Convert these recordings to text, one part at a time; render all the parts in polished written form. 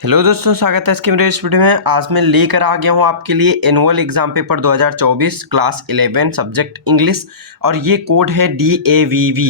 Hello दोस्तों, स्वागत है इसके मेरे इस वीडियो में। आज मैं लेकर आ गया हूँ आपके लिए annual exam paper 2024 class 11 subject English. और ये कोड है DAVV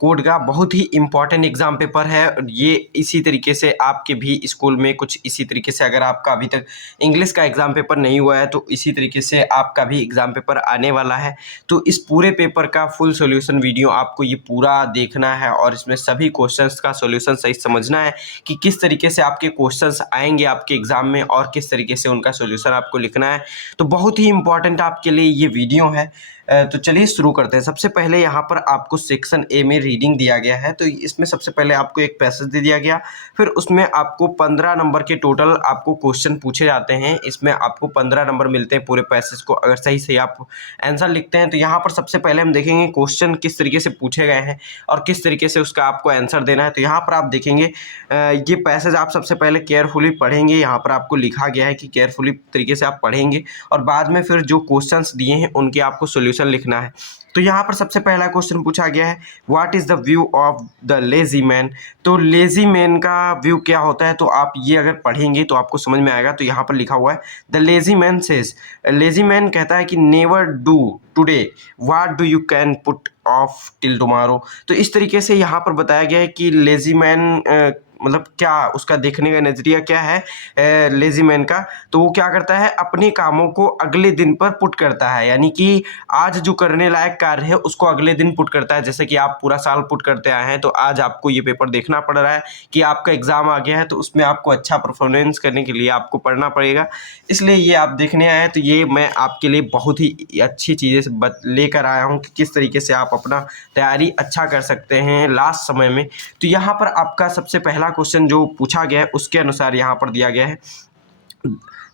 कोड का। बहुत ही इंपॉर्टेंट एग्जाम पेपर है ये। इसी तरीके से आपके भी स्कूल में कुछ इसी तरीके से, अगर आपका अभी तक इंग्लिश का एग्जाम पेपर नहीं हुआ है तो इसी तरीके से आपका भी एग्जाम पेपर आने वाला है। तो इस पूरे पेपर का फुल सॉल्यूशन वीडियो आपको ये पूरा देखना है और इसमें सभी क्वेश्चंस का सॉल्यूशन सही समझना है कि किस तरीके से आपके क्वेश्चंस आएंगे आपके एग्जाम में और किस तरीके से उनका सॉल्यूशन आपको लिखना है। तो बहुत ही इंपॉर्टेंट आपके लिए ये वीडियो है। तो चलिए शुरू करते हैं। सबसे पहले यहाँ पर आपको सेक्शन ए में रीडिंग दिया गया है। तो इसमें सबसे पहले आपको एक पैसेज दे दिया गया, फिर उसमें आपको 15 नंबर के टोटल आपको क्वेश्चन पूछे जाते हैं। इसमें आपको 15 नंबर मिलते हैं पूरे पैसेज को, अगर सही सही आप आंसर लिखते हैं। तो यहाँ पर सबसे पहले हम देखेंगे क्वेश्चन किस तरीके से पूछे गए हैं और किस तरीके से उसका आपको आंसर देना है। तो यहाँ पर आप देखेंगे ये पैसेज आप सबसे पहले केयरफुली पढ़ेंगे। यहाँ पर आपको लिखा गया है कि केयरफुली तरीके से आप पढ़ेंगे और बाद में फिर जो क्वेश्चंस दिए हैं उनके आपको सॉल्यूशन लिखना है। तो यहाँ पर सबसे पहला क्वेश्चन पूछा गया है, what is the view of the lazy man. तो लेजी मैन का व्यू क्या होता है, तो आप ये अगर पढ़ेंगे तो आपको समझ में आएगा। तो यहाँ पर लिखा हुआ है, the lazy man says, lazy man कहता है कि never do today what do you can put off till tomorrow. तो इस तरीके से यहाँ पर बताया गया है कि लेजी मैन मतलब क्या उसका देखने का नज़रिया क्या है लेजी मैन का। तो वो क्या करता है, अपने कामों को अगले दिन पर पुट करता है, यानी कि आज जो करने लायक कार्य है उसको अगले दिन पुट करता है। जैसे कि आप पूरा साल पुट करते आए हैं तो आज आपको ये पेपर देखना पड़ रहा है कि आपका एग्ज़ाम आ गया है, तो उसमें आपको अच्छा परफॉर्मेंस करने के लिए आपको पढ़ना पड़ेगा। इसलिए ये आप देखने आए हैं। तो ये मैं आपके लिए बहुत ही अच्छी चीज़ें से लेकर आया हूँ कि किस तरीके से आप अपना तैयारी अच्छा कर सकते हैं लास्ट समय में। तो यहाँ पर आपका सबसे पहला क्वेश्चन जो पूछा गया है उसके अनुसार यहाँ पर दिया गया है,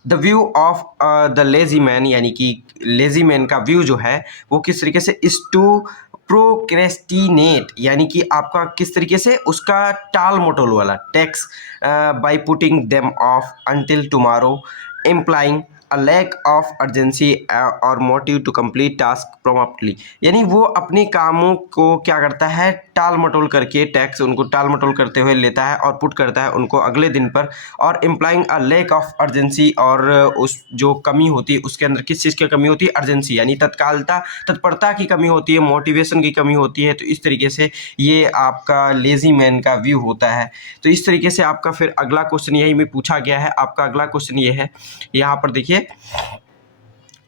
the view of the lazy man, यानी कि लेजी मैन का व्यू जो है वो किस तरीके से, इज टू प्रोक्रेस्टिनेट, यानी कि आपका किस तरीके से उसका टाल मटोल वाला tasks by putting them off until tomorrow, implying a lack of urgency और motive to complete task promptly. यानी वो अपने कामों को क्या करता है, टाल मटोल करके, टैक्स उनको टाल मटोल करते हुए लेता है और पुट करता है उनको अगले दिन पर। और implying a lack of urgency, और उस जो कमी होती है उसके अंदर किस चीज़ की कमी होती है, अर्जेंसी यानी तत्कालता, तत्परता की कमी होती है, मोटिवेशन की कमी होती है। तो इस तरीके से ये आपका लेजी मैन का व्यू होता है। तो इस तरीके से आपका फिर अगला क्वेश्चन यही में पूछा गया है। आपका अगला क्वेश्चन ये है, यहाँ पर देखिए,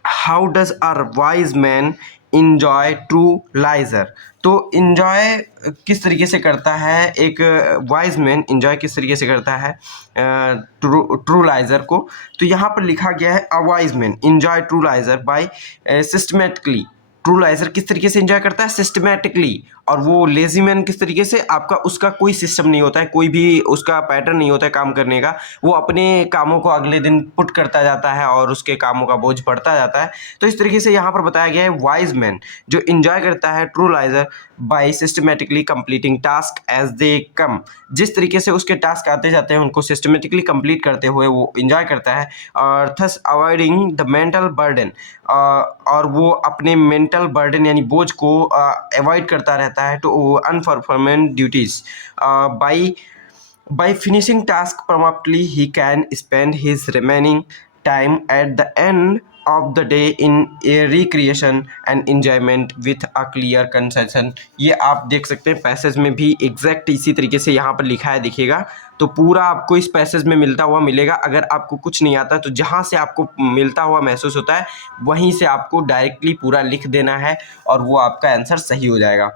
how does a wise man enjoy true leisure. तो इंजॉय किस तरीके से करता है एक वाइज मैन, इंजॉय किस तरीके से करता है ट्रू लाइजर को। तो यहाँ पर लिखा गया है, a wise man enjoy true leisure by systematically. True leisure किस तरीके से एंजॉय करता है, सिस्टमेटिकली। और वो लेजी मैन किस तरीके से, आपका उसका कोई सिस्टम नहीं होता है, कोई भी उसका पैटर्न नहीं होता है काम करने का। वो अपने कामों को अगले दिन पुट करता जाता है और उसके कामों का बोझ बढ़ता जाता है। तो इस तरीके से यहाँ पर बताया गया है, वाइज मैन जो इंजॉय करता है true leisure by systematically completing task as they come. जिस तरीके से उसके टास्क आते जाते हैं उनको सिस्टमेटिकली कंप्लीट करते हुए वो इंजॉय करता है। और thus avoiding the mental burden, और वो अपने मेंटल बर्डन यानी बोझ को अवॉइड करता रहता है to unperformed duties by finishing task promptly. He can spend his remaining time at the end of the day in a recreation and enjoyment with a clear concession। ये आप देख सकते हैं पैसेज में भी एग्जैक्ट इसी तरीके से यहाँ पर लिखा है, देखिएगा। तो पूरा आपको इस पैसेज में मिलता हुआ मिलेगा। अगर आपको कुछ नहीं आता तो जहाँ से आपको मिलता हुआ महसूस होता है वहीं से आपको डायरेक्टली पूरा लिख देना है और वो आपका आंसर सही हो जाएगा।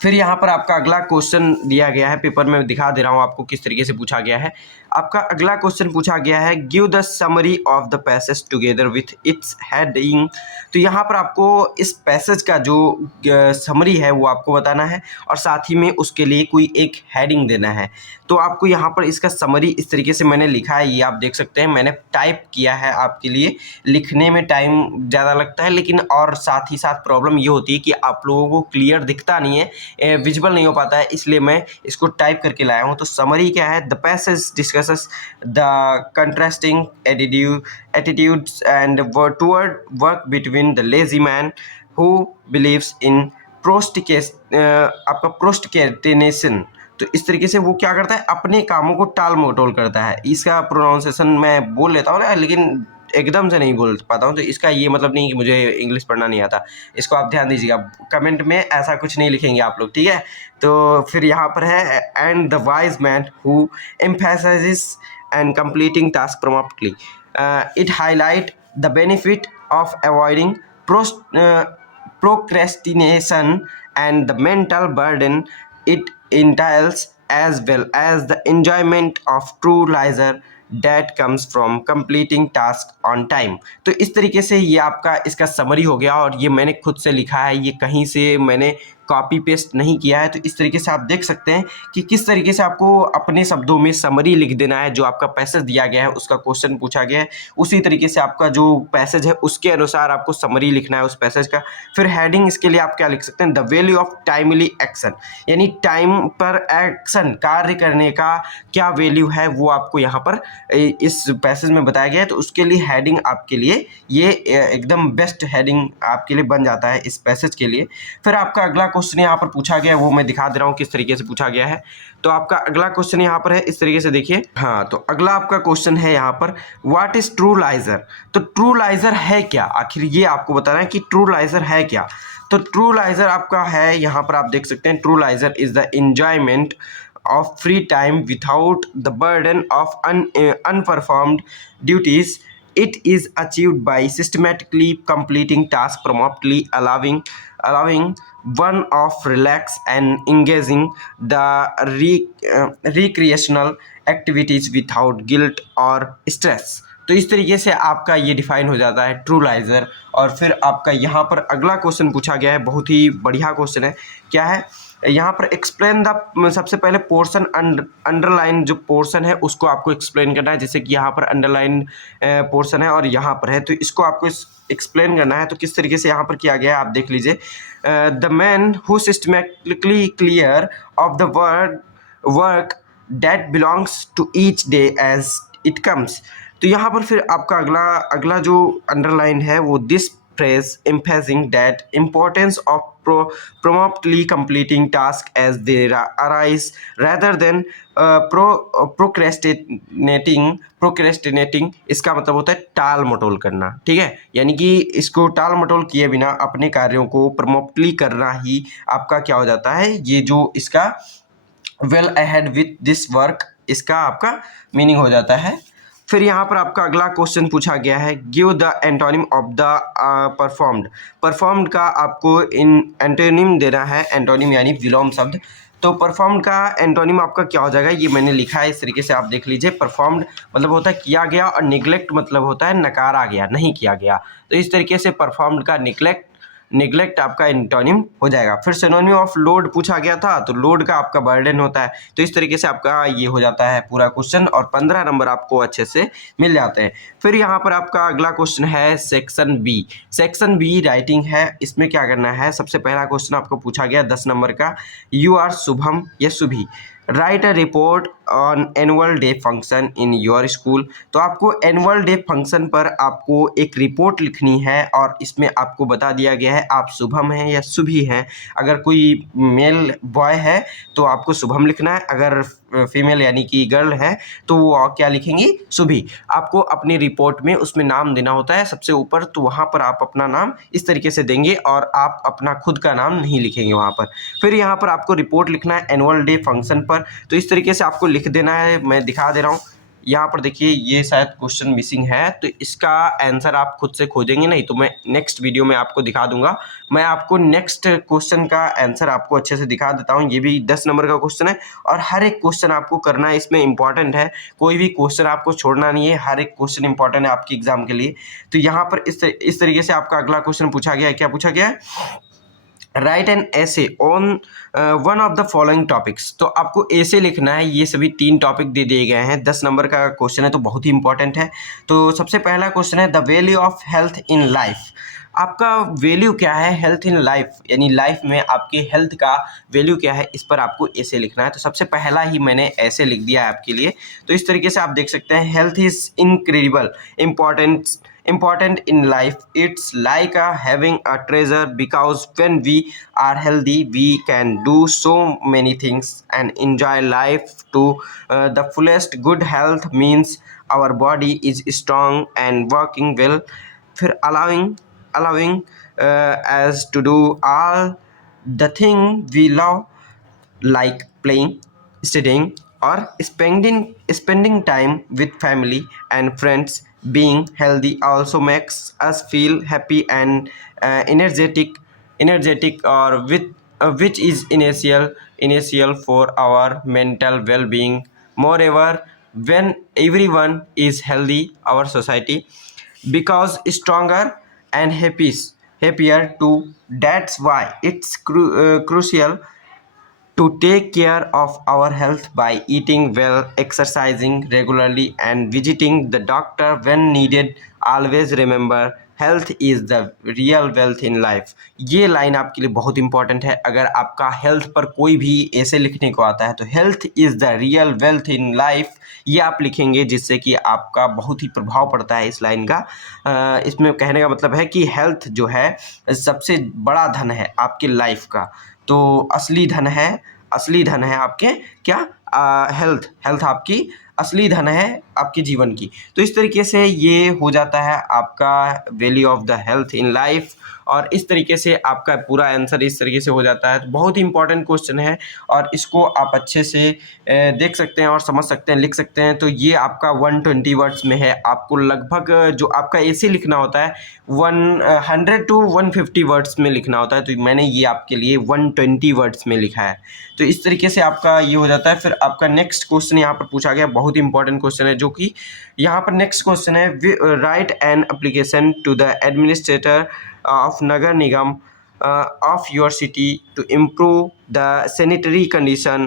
फिर यहाँ पर आपका अगला क्वेश्चन दिया गया है, पेपर में दिखा दे रहा हूँ आपको किस तरीके से पूछा गया है। आपका अगला क्वेश्चन पूछा गया है, give the summary of the passage together with its heading. तो यहाँ पर आपको इस पैसेज का जो समरी है वो आपको बताना है और साथ ही में उसके लिए कोई एक हेडिंग देना है। तो आपको यहाँ पर इसका समरी इस तरीके से मैंने लिखा है, ये आप देख सकते हैं। मैंने टाइप किया है आपके लिए, लिखने में टाइम ज़्यादा लगता है लेकिन और साथ ही साथ प्रॉब्लम ये होती है कि आप लोगों को क्लियर दिखता नहीं है, विजुअल नहीं हो पाता है, इसलिए मैं इसको टाइप करके लाया हूँ। तो समरी क्या है, the passage discusses the contrasting attitudes and toward work between the lazy man who believes in आपका प्रोस्टिकेटिनेशन तो इस तरीके से वो क्या करता है, अपने कामों को टाल मटोल करता है। इसका प्रोनाउंसिएशन मैं बोल लेता हूँ ना, लेकिन एकदम से नहीं बोल पाता हूँ, तो इसका ये मतलब नहीं कि मुझे इंग्लिश पढ़ना नहीं आता। इसको आप ध्यान दीजिएगा, कमेंट में ऐसा कुछ नहीं लिखेंगे आप लोग, ठीक है। तो फिर यहाँ पर है and the wise man who emphasises and completing task promptly, it highlight the benefit of avoiding procrastination and the mental burden it entails, as well as the enjoyment of true leisure that comes from completing task on time। तो इस तरीके से ये आपका इसका summary हो गया, और ये मैंने खुद से लिखा है, ये कहीं से मैंने कॉपी पेस्ट नहीं किया है। तो इस तरीके से आप देख सकते हैं कि किस तरीके से आपको अपने शब्दों में समरी लिख देना है। जो आपका पैसेज दिया गया है, उसका क्वेश्चन पूछा गया है, उसी तरीके से आपका जो पैसेज है उसके अनुसार आपको समरी लिखना है उस पैसेज का। फिर हेडिंग इसके लिए आप क्या लिख सकते हैं, the value of timely action, यानी टाइम पर एक्शन कार्य करने का क्या वैल्यू है वो आपको यहाँ पर इस पैसेज में बताया गया है। तो उसके लिए हेडिंग आपके लिए ये एकदम बेस्ट हेडिंग आपके लिए बन जाता है इस पैसेज के लिए। फिर आपका अगला क्वेश्चन यहाँ पर पूछा गया है, वो मैं दिखा दे रहा हूँ किस तरीके से पूछा गया है। तो आपका अगला क्वेश्चन यहाँ पर है इस तरीके से, देखिए। हाँ, तो अगला आपका क्वेश्चन है यहाँ पर, व्हाट इज ट्रू लाइजर। तो ट्रू लाइजर है क्या, आखिर ये आपको बताना है कि ट्रू लाइजर है क्या। तो ट्रू लाइजर आपका है, यहाँ पर आप देख सकते हैं, true leisure is the enjoyment of free time without the burden of unperformed duties. It is achieved by systematically completing tasks promptly, allowing one of relax and engaging the recreational activities without guilt or stress। तो इस तरीके से आपका ये define हो जाता है true लाइजर। और फिर आपका यहाँ पर अगला क्वेश्चन पूछा गया है, बहुत ही बढ़िया क्वेश्चन है। क्या है यहाँ पर, एक्सप्लेन द, सबसे पहले पोर्शन अंडरलाइन जो पोर्शन है उसको आपको एक्सप्लेन करना है। जैसे कि यहाँ पर अंडरलाइन पोर्शन है और यहाँ पर है, तो इसको आपको एक्सप्लेन करना है। तो किस तरीके से यहाँ पर किया गया है आप देख लीजिए, the man who systematically clear off the work that belongs to each day as it comes. तो यहाँ पर फिर आपका अगला जो अंडरलाइन है वो, this phrase emphasizing that importance of promptly completing tasks as they arise rather than procrastinating। इसका मतलब होता है टाल मटोल करना, ठीक है। यानी कि इसको टाल मटोल किए बिना अपने कार्यों को प्रॉम्प्टली करना ही आपका क्या हो जाता है, ये जो इसका well ahead with this work, इसका आपका मीनिंग हो जाता है। फिर यहाँ पर आपका अगला क्वेश्चन पूछा गया है, give the antonym of the performed का आपको इन एंटोनिम देना है, एंटोनिम यानी विलोम शब्द। तो परफॉर्म्ड का एंटोनिम आपका क्या हो जाएगा, ये मैंने लिखा है इस तरीके से आप देख लीजिए। परफॉर्म्ड मतलब होता है किया गया, और निगलेक्ट मतलब होता है नकारा गया, नहीं किया गया। तो इस तरीके से परफॉर्म्ड का निगलेक्ट आपका एंटोनिम हो जाएगा। फिर सिनोनिम ऑफ लोड पूछा गया था, तो लोड का आपका बर्डन होता है। तो इस तरीके से आपका ये हो जाता है पूरा क्वेश्चन, और 15 नंबर आपको अच्छे से मिल जाते हैं। फिर यहाँ पर आपका अगला क्वेश्चन है section B. Section B writing है, इसमें क्या करना है, सबसे पहला क्वेश्चन आपको पूछा गया 10 नंबर का, यू आर शुभम या Shubhi, right a report on annual day function in your school. तो आपको एनुअल डे फंक्शन पर आपको एक रिपोर्ट लिखनी है, और इसमें आपको बता दिया गया है आप शुभम हैं या शुभी हैं। अगर कोई मेल बॉय है तो आपको शुभम लिखना है, अगर फीमेल यानी कि गर्ल है तो वो क्या लिखेंगी, शुभी। आपको अपनी रिपोर्ट में उसमें नाम देना होता है सबसे ऊपर, तो वहाँ पर आप अपना नाम इस तरीके से देंगे, और आप अपना खुद का नाम नहीं लिखेंगे वहाँ पर। फिर यहाँ पर आपको रिपोर्ट लिखना है एनुअल डे फंक्शन पर, तो इस तरीके से आपको लिख देना है। मैं दिखा दे रहा हूँ यहाँ पर, देखिए ये शायद क्वेश्चन मिसिंग है, तो इसका आंसर आप खुद से खोजेंगे, नहीं तो मैं नेक्स्ट वीडियो में आपको दिखा दूंगा। मैं आपको नेक्स्ट क्वेश्चन का आंसर आपको अच्छे से दिखा देता हूँ। ये भी 10 नंबर का क्वेश्चन है, और हर एक क्वेश्चन आपको करना है, इसमें इंपॉर्टेंट है, कोई भी क्वेश्चन आपको छोड़ना नहीं है, हर एक क्वेश्चन इंपॉर्टेंट है आपके एग्जाम के लिए। तो यहाँ पर इस तरीके से आपका अगला क्वेश्चन पूछा गया है, क्या पूछा गया है, राइट एन ऐसे on one of the following topics. तो आपको ऐसे लिखना है, ये सभी 3 टॉपिक दे दिए गए हैं, 10 नंबर का क्वेश्चन है, तो बहुत ही इंपॉर्टेंट है। तो सबसे पहला क्वेश्चन है, the value of health in life. आपका वैल्यू क्या है हेल्थ इन लाइफ, यानी लाइफ में आपके हेल्थ का वैल्यू क्या है, इस पर आपको ऐसे लिखना है। तो सबसे पहला ही मैंने ऐसे लिख दिया है आपके लिए। तो इस तरीके से आप देख सकते हैं, health is incredible important in life. It's like having a treasure, because when we are healthy we can do so many things and enjoy life to the fullest. Good health means our body is strong and working well, फिर allowing us to do all the thing we love, like playing, studying, or spending time with family and friends. Being healthy also makes us feel happy and energetic, or with which is initial for our mental well-being. Moreover, when everyone is healthy, our society because stronger and happier too. That's why it's crucial to take care of our health by eating well, exercising regularly, and visiting the doctor when needed. Always remember, health is the real wealth in life. ये line आपके लिए बहुत important है। अगर आपका health पर कोई भी ऐसे लिखने को आता है तो health is the real wealth in life, ये आप लिखेंगे, जिससे कि आपका बहुत ही प्रभाव पड़ता है इस लाइन का। इसमें कहने का मतलब है कि हेल्थ जो है सबसे बड़ा धन है आपके लाइफ का। तो असली धन है आपके क्या, हेल्थ आपकी असली धन है आपके जीवन की। तो इस तरीके से ये हो जाता है आपका value of the health in life, और इस तरीके से आपका पूरा आंसर इस तरीके से हो जाता है। तो बहुत ही इंपॉर्टेंट क्वेश्चन है और इसको आप अच्छे से देख सकते हैं और समझ सकते हैं, लिख सकते हैं। तो ये आपका 120 वर्ड्स में है। आपको लगभग जो आपका ऐसे लिखना होता है 100 to 150 वर्ड्स में लिखना होता है, तो मैंने ये आपके लिए 120 वर्ड्स में लिखा है। तो इस तरीके से आपका ये हो जाता है। फिर आपका नेक्स्ट क्वेश्चन यहाँ पर पूछा गया, बहुत ही इंपॉर्टेंट क्वेश्चन है, जो कि यहाँ पर नेक्स्ट क्वेश्चन है, write an application to the administrator of Nagar Nigam of your city to improve the sanitary condition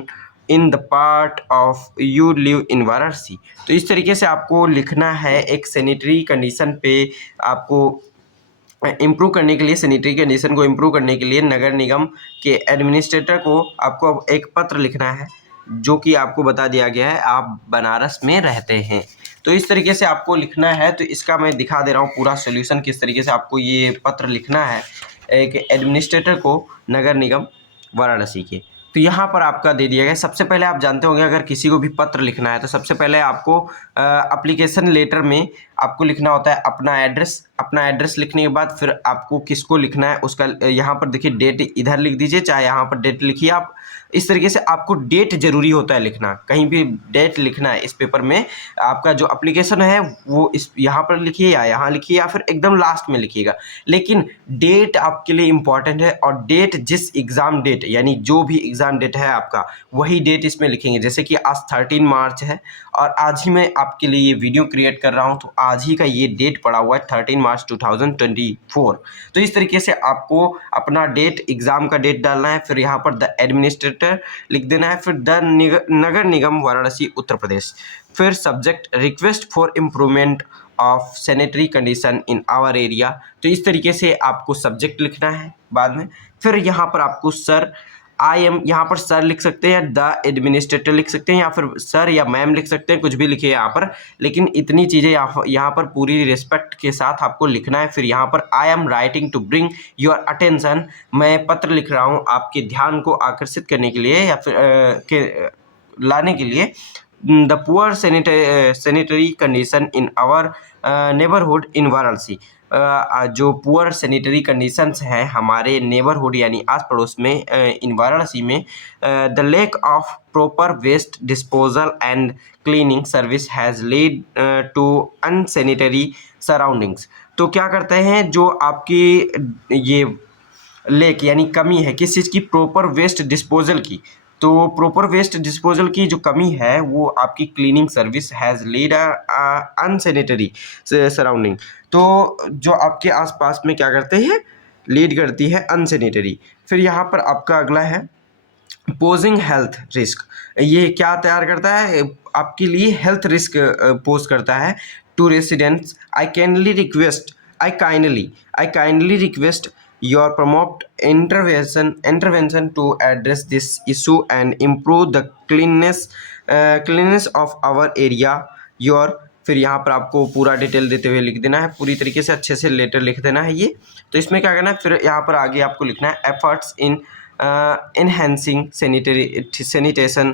in the part of you live in Varanasi. तो इस तरीके से आपको लिखना है एक सैनिटरी कंडीशन पे, आपको इम्प्रूव करने के लिए, सैनिटरी कंडीशन को इम्प्रूव करने के लिए नगर निगम के एडमिनिस्ट्रेटर को आपको एक पत्र लिखना है, जो कि आपको बता दिया गया है आप बनारस में रहते हैं। तो इस तरीके से आपको लिखना है। तो इसका मैं दिखा दे रहा हूँ पूरा सॉल्यूशन, किस तरीके से आपको ये पत्र लिखना है एक एडमिनिस्ट्रेटर को नगर निगम वाराणसी के। तो यहाँ पर आपका दे दिया गया। सबसे पहले आप जानते होंगे, अगर किसी को भी पत्र लिखना है तो सबसे पहले आपको एप्लीकेशन लेटर में आपको लिखना होता है अपना एड्रेस लिखने के बाद फिर आपको किसको लिखना है उसका, यहाँ पर देखिए डेट इधर लिख दीजिए, चाहे यहाँ पर डेट लिखिए आप। इस तरीके से आपको डेट जरूरी होता है लिखना, कहीं भी डेट लिखना है इस पेपर में। आपका जो एप्लीकेशन है वो इस यहाँ पर लिखिए या यहाँ लिखिए या फिर एकदम लास्ट में लिखिएगा, लेकिन डेट आपके लिए इम्पॉर्टेंट है। और डेट जिस एग्ज़ाम डेट, यानी जो भी एग्ज़ाम डेट है आपका, वही डेट इसमें लिखेंगे। जैसे कि आज 13 मार्च है और आज ही मैं आपके लिए ये वीडियो क्रिएट कर रहा हूँ, तो आज ही का ये डेट पड़ा हुआ है 13 मार्च 2024। तो इस तरीके से आपको अपना डेट, एग्ज़ाम का डेट डालना है, फिर यहाँ पर द एडमिनिस्ट्रेटर लिख देना है, फिर द नगर निगम वाराणसी उत्तर प्रदेश, फिर subject request for improvement of sanitary condition in our area. तो इस तरीके से आपको सब्जेक्ट लिखना है बाद में। फिर यहाँ पर आपको सर, आई एम, यहाँ पर सर लिख सकते हैं, द एडमिनिस्ट्रेटर लिख सकते हैं, या फिर सर या मैम लिख सकते हैं, कुछ भी लिखिए यहाँ पर। लेकिन इतनी चीज़ें यहाँ पर पूरी रिस्पेक्ट के साथ आपको लिखना है। फिर यहाँ पर I am writing to bring your attention, मैं पत्र लिख रहा हूँ आपके ध्यान को आकर्षित करने के लिए या फिर लाने के लिए, the poor sanitary condition in our neighbourhood in Varanasi. जो पुअर सैनिटरी कंडीशंस हैं हमारे नेबरहुड यानी आस पड़ोस में इन वाराणसी में, the lack of proper waste disposal and cleaning service has lead to unsanitary surroundings. तो क्या करते हैं, जो आपकी ये लेक यानी कमी है किस चीज़ की, प्रॉपर वेस्ट डिस्पोजल की। तो प्रॉपर वेस्ट डिस्पोजल की जो कमी है वो आपकी cleaning service has lead unsanitary surrounding. तो जो आपके आसपास में क्या करते हैं, लीड करती है अनसैनिटरी। फिर यहाँ पर आपका अगला है पोजिंग हेल्थ रिस्क। ये क्या तैयार करता है, आपके लिए हेल्थ रिस्क पोज करता है। To residents, I kindly request your prompt intervention to address this issue and improve the cleanliness of our area. Your फिर यहाँ पर आपको पूरा डिटेल देते हुए लिख देना है, पूरी तरीके से अच्छे से लेटर लिख देना है ये। तो इसमें क्या करना है, फिर यहाँ पर आगे आपको लिखना है efforts in enhancing sanitation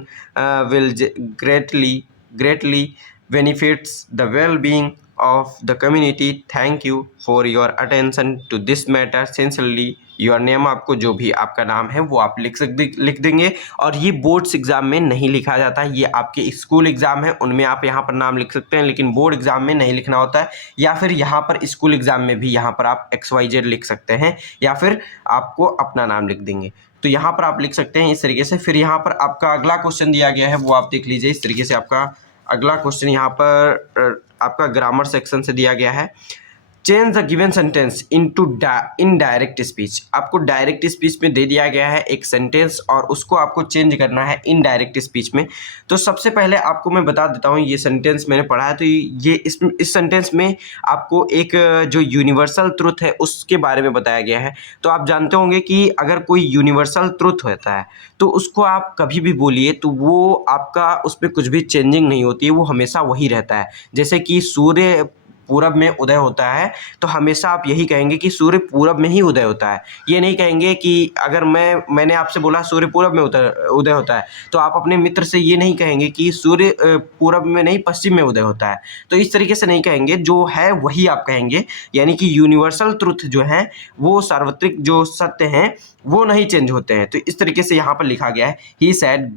will greatly benefits the well-being of the community. Thank you for your attention to this matter. Sincerely your name, आपको जो भी आपका नाम है वो आप लिख देंगे। और ये बोर्ड्स एग्जाम में नहीं लिखा जाता है, ये आपके स्कूल एग्जाम है उनमें आप यहाँ पर नाम लिख सकते हैं, लेकिन बोर्ड एग्जाम में नहीं लिखना होता है। या फिर यहाँ पर स्कूल एग्जाम में भी यहाँ पर आप XYZ लिख सकते हैं, या फिर आपको अपना नाम लिख देंगे। तो यहाँ पर आप लिख सकते हैं इस तरीके से। फिर यहाँ पर आपका अगला क्वेश्चन दिया गया है, वो आप देख लीजिए इस तरीके से। आपका अगला क्वेश्चन यहाँ पर आपका ग्रामर सेक्शन से दिया गया है। Change the given sentence into indirect speech. आपको डायरेक्ट स्पीच में दे दिया गया है एक सेंटेंस, और उसको आपको चेंज करना है इनडायरेक्ट स्पीच में। तो सबसे पहले आपको मैं बता देता हूँ, ये सेंटेंस मैंने पढ़ा है। तो ये इस सेंटेंस में आपको एक जो यूनिवर्सल ट्रुथ है उसके बारे में बताया गया है। तो आप जानते होंगे कि अगर कोई यूनिवर्सल ट्रुथ होता है तो उसको आप कभी भी बोलिए तो वो आपका उसमें कुछ भी चेंजिंग नहीं होती है, वो हमेशा वही रहता है। जैसे कि सूर्य पूरब में उदय होता है, तो हमेशा आप यही कहेंगे कि सूर्य पूरब में ही उदय होता है। ये नहीं कहेंगे कि अगर मैंने आपसे बोला सूर्य पूरब में उदय होता है, तो आप अपने मित्र से ये नहीं कहेंगे कि सूर्य पूरब में नहीं पश्चिम में उदय होता है। तो इस तरीके से नहीं कहेंगे, जो है वही आप कहेंगे। यानी कि यूनिवर्सल ट्रुथ जो है, वो सार्वत्रिक जो सत्य हैं वो नहीं चेंज होते हैं। तो इस तरीके से यहाँ पर लिखा गया है, he said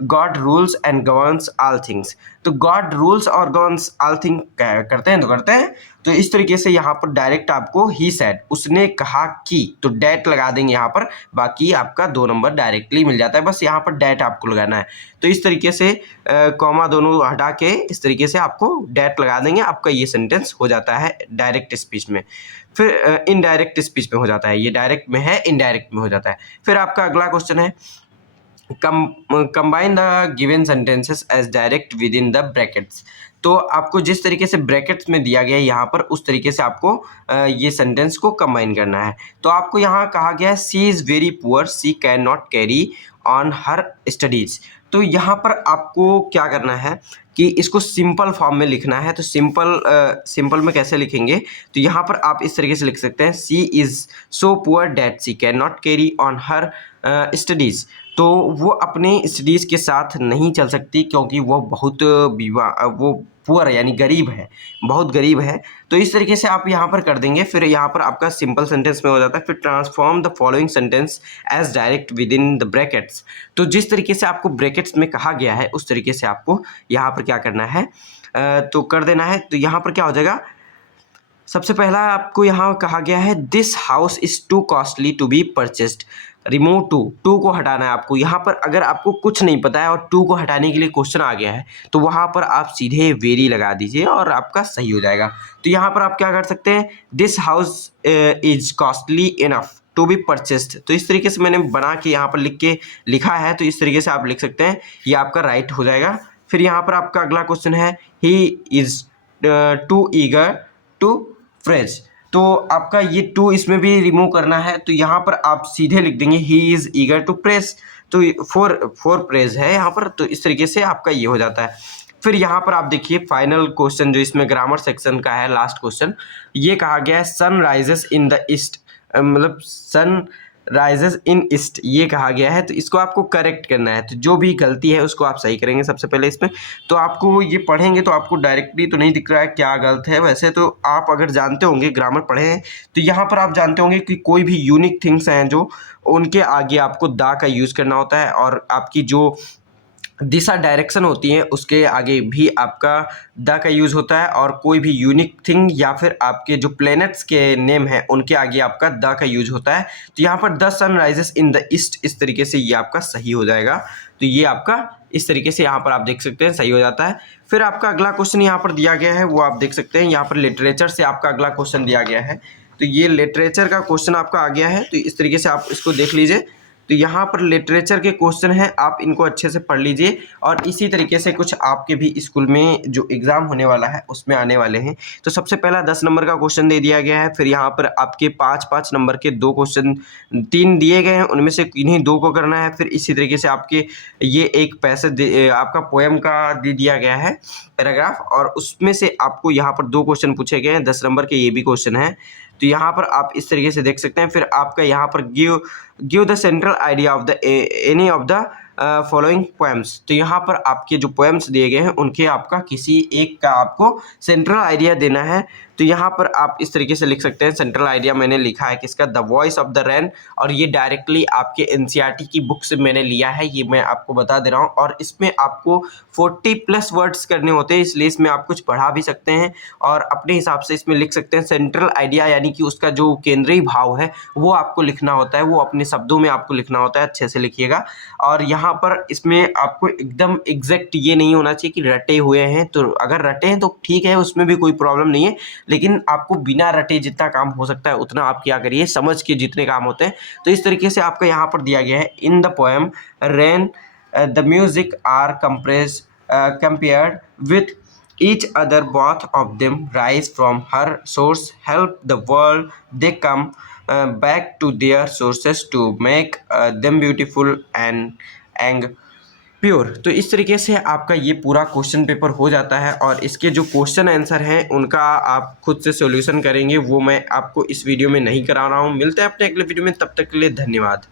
God rules and governs all things. तो गॉड रूल्स और गवर्न्स ऑल थिंग करते हैं तो करते हैं। तो इस तरीके से यहाँ पर डायरेक्ट आपको ही सेड, उसने कहा कि, तो डैट लगा देंगे यहाँ पर, बाकी आपका 2 नंबर डायरेक्टली मिल जाता है। बस यहाँ पर डैट आपको लगाना है। तो इस तरीके से कॉमा दोनों हटा के इस तरीके से आपको डैट लगा देंगे, आपका ये सेंटेंस हो जाता है डायरेक्ट स्पीच में। फिर इनडायरेक्ट स्पीच में हो जाता है, ये डायरेक्ट में है, इनडायरेक्ट में हो जाता है। फिर आपका अगला क्वेश्चन है, combine the given sentences as direct within the brackets. तो आपको जिस तरीके से ब्रैकेट्स में दिया गया है यहाँ पर, उस तरीके से आपको ये सेंटेंस को कंबाइन करना है। तो आपको यहाँ कहा गया है, she is very poor, she can not carry on her studies. तो यहाँ पर आपको क्या करना है कि इसको सिंपल फॉर्म में लिखना है। तो सिंपल में कैसे लिखेंगे, तो यहाँ पर आप इस तरीके से लिख सकते हैं, she is so poor that she can not carry on her studies. तो वो अपने स्टडीज़ के साथ नहीं चल सकती, क्योंकि वो बहुत वो पुअर यानी गरीब है, बहुत गरीब है। तो इस तरीके से आप यहाँ पर कर देंगे। फिर यहाँ पर आपका सिंपल सेंटेंस में हो जाता है। फिर transform the following sentence as direct within the brackets. तो जिस तरीके से आपको ब्रैकेट्स में कहा गया है, उस तरीके से आपको यहाँ पर क्या करना है, तो कर देना है। तो यहाँ पर क्या हो जाएगा, सबसे पहला आपको यहाँ कहा गया है, this house is too costly to be purchased. Remove too को हटाना है आपको। यहाँ पर अगर आपको कुछ नहीं पता है और टू को हटाने के लिए क्वेश्चन आ गया है, तो वहाँ पर आप सीधे वेरी लगा दीजिए और आपका सही हो जाएगा। तो यहाँ पर आप क्या कर सकते हैं, this house is costly enough to be purchased. तो इस तरीके से मैंने बना के यहाँ पर लिखा है, तो इस तरीके से आप लिख सकते हैं, ये आपका राइट हो जाएगा। फिर यहाँ पर आपका अगला क्वेश्चन है, he is too eager to praise. तो आपका ये टू इसमें भी रिमूव करना है। तो यहाँ पर आप सीधे लिख देंगे, he is eager to praise. तो फोर प्रेज है यहाँ पर। तो इस तरीके से आपका ये हो जाता है। फिर यहाँ पर आप देखिए फाइनल क्वेश्चन जो इसमें ग्रामर सेक्शन का है, लास्ट क्वेश्चन, ये कहा गया है, sun rises in the east, मतलब सन राइजेस इन ईस्ट ये कहा गया है। तो इसको आपको करेक्ट करना है। तो जो भी गलती है उसको आप सही करेंगे सबसे पहले इसमें। तो आपको ये पढ़ेंगे तो आपको डायरेक्टली तो नहीं दिख रहा है क्या गलत है, वैसे तो आप अगर जानते होंगे, ग्रामर पढ़े हैं, तो यहाँ पर आप जानते होंगे कि कोई भी यूनिक थिंग्स हैं जो, उनके आगे आपको दा का यूज़ करना होता है, और आपकी जो दिशा डायरेक्शन होती है उसके आगे भी आपका द का यूज़ होता है, और कोई भी यूनिक थिंग या फिर आपके जो प्लैनेट्स के नेम हैं उनके आगे आपका द का यूज़ होता है। तो यहाँ पर the sun rises in the east, इस तरीके से ये आपका सही हो जाएगा। तो ये आपका इस तरीके से यहाँ पर आप देख सकते हैं सही हो जाता है। फिर आपका अगला क्वेश्चन यहाँ पर दिया गया है, वो आप देख सकते हैं, यहाँ पर लिटरेचर से आपका अगला क्वेश्चन दिया गया है। तो ये लिटरेचर का क्वेश्चन आपका आ गया है। तो इस तरीके से आप इसको देख लीजिए। तो यहाँ पर लिटरेचर के क्वेश्चन हैं, आप इनको अच्छे से पढ़ लीजिए और इसी तरीके से कुछ आपके भी स्कूल में जो एग्ज़ाम होने वाला है उसमें आने वाले हैं। तो सबसे पहला 10 नंबर का क्वेश्चन दे दिया गया है, फिर यहाँ पर आपके 5-5 नंबर के 2 क्वेश्चन 3 दिए गए हैं, उनमें से किन्हीं 2 को करना है। फिर इसी तरीके से आपके ये एक पैसेज आपका पोएम का दे दिया गया है पैराग्राफ, और उसमें से आपको यहाँ पर 2 क्वेश्चन पूछे गए हैं 10 नंबर के, ये भी क्वेश्चन है। तो यहाँ पर आप इस तरीके से देख सकते हैं। फिर आपका यहाँ पर give the central idea of the any of the following poems. तो यहाँ पर आपके जो पोएम्स दिए गए हैं उनके आपका किसी एक का आपको सेंट्रल आइडिया देना है। तो यहाँ पर आप इस तरीके से लिख सकते हैं, सेंट्रल आइडिया मैंने लिखा है किसका, the voice of the rain, और ये डायरेक्टली आपके एनसीईआरटी की बुक से मैंने लिया है, ये मैं आपको बता दे रहा हूँ। और इसमें आपको 40+ वर्ड्स करने होते हैं, इसलिए इसमें आप कुछ पढ़ा भी सकते हैं और अपने हिसाब से इसमें लिख सकते हैं। सेंट्रल आइडिया यानी कि उसका जो केंद्रीय भाव है वो आपको लिखना होता है, वो अपने शब्दों में आपको लिखना होता है, अच्छे से लिखिएगा। और यहाँ पर इसमें आपको एकदम एग्जैक्ट ये नहीं होना चाहिए कि रटे हुए हैं, तो अगर रटे हैं तो ठीक है, उसमें भी कोई प्रॉब्लम नहीं है, लेकिन आपको बिना रटे जितना काम हो सकता है उतना आप क्या करिए, समझ के जितने काम होते हैं। तो इस तरीके से आपका यहाँ पर दिया गया है, in the poem rain the music are compared with each other, both of them rise from her source, help the world, they come back to their sources to make them beautiful and pure. तो इस तरीके से आपका ये पूरा question paper हो जाता है, और इसके जो क्वेश्चन आंसर हैं उनका आप खुद से सॉल्यूशन करेंगे, वो मैं आपको इस वीडियो में नहीं करा रहा हूँ। मिलते हैं अपने अगले वीडियो में, तब तक के लिए धन्यवाद।